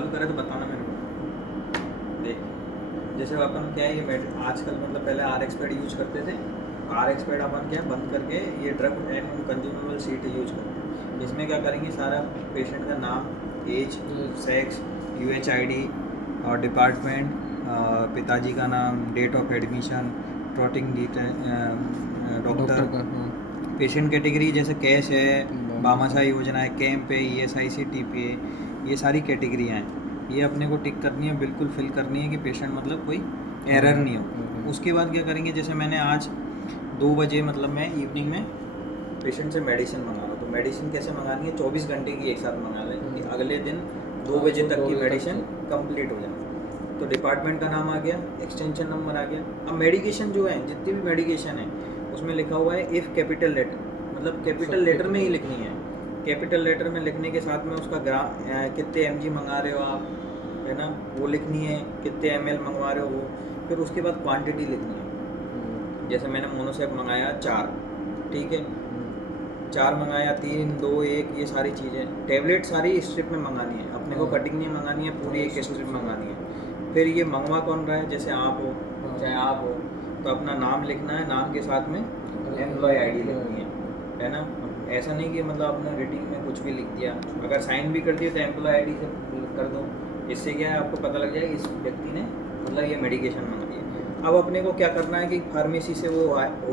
चालू करे तो बताना मेरे को। देख, जैसे अपन क्या है ये आजकल मतलब पहले RxPad यूज करते थे। RxPad अपन क्या बंद करके ये drug and consumable sheet use करते हैं। इसमें क्या करेंगे, सारा पेशेंट का नाम, एज, सेक्स, UHID और डिपार्टमेंट, पिताजी का नाम, date of admission, treating doctor, patient category जैसे कैश है, भामाशाह योजना है, कैंप है, ESIC TPA, ये सारी कैटेगरियाँ हैं। ये अपने को टिक करनी है, बिल्कुल फिल करनी है कि पेशेंट मतलब कोई एरर नहीं हो। उसके बाद क्या करेंगे, जैसे मैंने आज 2 बजे मतलब मैं इवनिंग में पेशेंट से मेडिसिन मंगा रहा हूँ, तो मेडिसिन कैसे मंगानी है, 24 घंटे की एक साथ मंगा लें कि अगले दिन 2 बजे तक की मेडिसिन कंप्लीट हो जाए। तो डिपार्टमेंट का नाम आ गया, एक्सटेंशन नंबर आ गया। अब मेडिकेशन जो है, जितनी भी मेडिकेशन है उसमें लिखा हुआ है इफ़ कैपिटल लेटर, मतलब कैपिटल लेटर में ही लिखनी है। कैपिटल लेटर में लिखने के साथ में उसका कितने mg मंगा रहे हो आप, है ना, वो लिखनी है, कितने ml मंगवा रहे हो वो, फिर उसके बाद क्वांटिटी लिखनी है। जैसे मैंने मोनोसेप मंगाया 4, ठीक है, 4 मंगाया, 3, 2, 1, ये सारी चीज़ें, टैबलेट सारी स्ट्रिप में मंगानी है अपने को, कटिंग नहीं मंगानी है, पूरी एक स्ट्रिप मंगानी है। फिर ये मंगवा कौन रहा है, जैसे आप हो चाहे आप हो, तो अपना नाम लिखना है, नाम के साथ में एम्प्लॉय ID लिखनी है ना। ऐसा नहीं कि मतलब अपना रेटिंग में कुछ भी लिख दिया, अगर साइन भी कर दिया तो एम्प्लॉय ID से कर दो। इससे क्या है, आपको पता लग जाएगा इस व्यक्ति ने मतलब ये मेडिकेशन मंगाई है। अब अपने को क्या करना है कि फार्मेसी से वो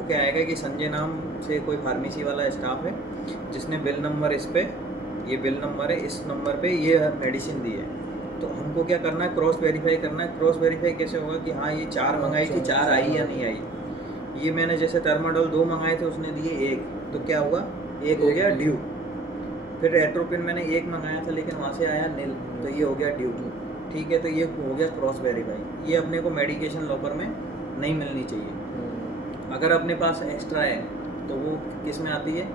क्या आएगा कि संजय नाम से कोई फार्मेसी वाला स्टाफ है जिसने बिल नंबर इस पे, ये बिल नंबर है, इस नंबर पे ये मेडिसिन दी है। तो हमको क्या करना है, क्रॉस वेरीफाई करना है। क्रॉस वेरीफाई कैसे होगा कि हाँ ये 4 मंगाई थी, 4 आई या नहीं आई। ये मैंने जैसे टर्माडोल 2 मंगाए थे, उसने दिए 1, तो क्या हुआ, 1 हो गया ड्यू। फिर एट्रोपिन मैंने 1 मंगाया था लेकिन वहाँ से आया नील, तो ये हो गया ड्यू। ठीक है, तो ये हो गया क्रॉस वेरीफाई। ये अपने को मेडिकेशन लॉकर में नहीं मिलनी चाहिए। अगर अपने पास एक्स्ट्रा है तो वो किस में आती है,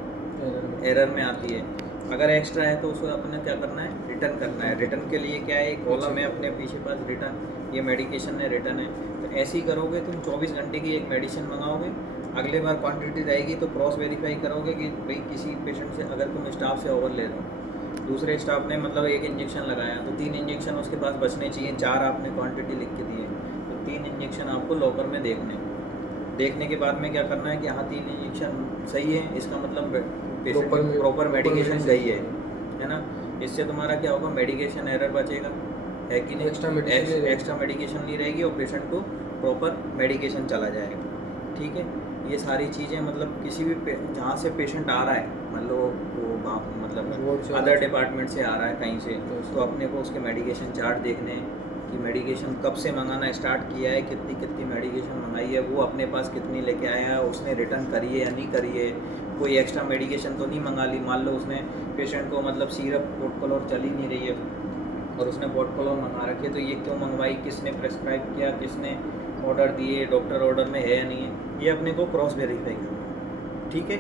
एरर में आती है। अगर एक्स्ट्रा है तो उसको अपने क्या करना है, रिटर्न करना है। रिटर्न के लिए क्या है, एक कॉलम है अपने पीछे पास, रिटर्न, ये मेडिकेशन है, रिटर्न है। तो ऐसे ही करोगे तुम, 24 घंटे की एक मेडिसिन मंगाओगे, अगले बार क्वांटिटी रहेगी तो क्रॉस वेरीफाई करोगे कि भाई किसी पेशेंट से अगर तुम स्टाफ से ओवर ले रहे हो, दूसरे स्टाफ ने मतलब 1 इंजेक्शन लगाया तो 3 इंजेक्शन उसके पास बचने चाहिए, 4 आपने क्वांटिटी लिख के दी है, तो 3 इंजेक्शन आपको लॉकर में देखने के बाद में क्या करना है कि हाँ 3 इंजेक्शन सही है, इसका मतलब पेशेंट प्रॉपर मेडिकेशन गई है ना। इससे तुम्हारा क्या होगा, मेडिकेशन एरर बचेगा, है कि नहीं, एक्स्ट्रा मेडिकेशन नहीं रहेगी और पेशेंट को प्रॉपर मेडिकेशन चला जाएगा। ठीक है, ये सारी चीज़ें मतलब किसी भी जहाँ से पेशेंट आ रहा है, मान लो वो मतलब अदर डिपार्टमेंट से आ रहा है कहीं से, तो अपने को उसके मेडिकेशन चार्ट देखने कि मेडिकेशन कब से मंगाना स्टार्ट किया है, कितनी मेडिकेशन मंगाई है, वो अपने पास कितनी लेके आया है, उसने रिटर्न करी है या नहीं करी है, कोई एक्स्ट्रा मेडिकेशन तो नहीं मंगा ली। मान लो उसने पेशेंट को मतलब सिरप पोटकोलोर चल ही नहीं रही है और उसने पोटकोलोर मंगा रखी है, तो ये क्यों मंगवाई, किसने प्रेस्क्राइब किया, किसने ऑर्डर दिए, डॉक्टर ऑर्डर में है या नहीं है, ये अपने को क्रॉस वेरीफाई करना है। ठीक है।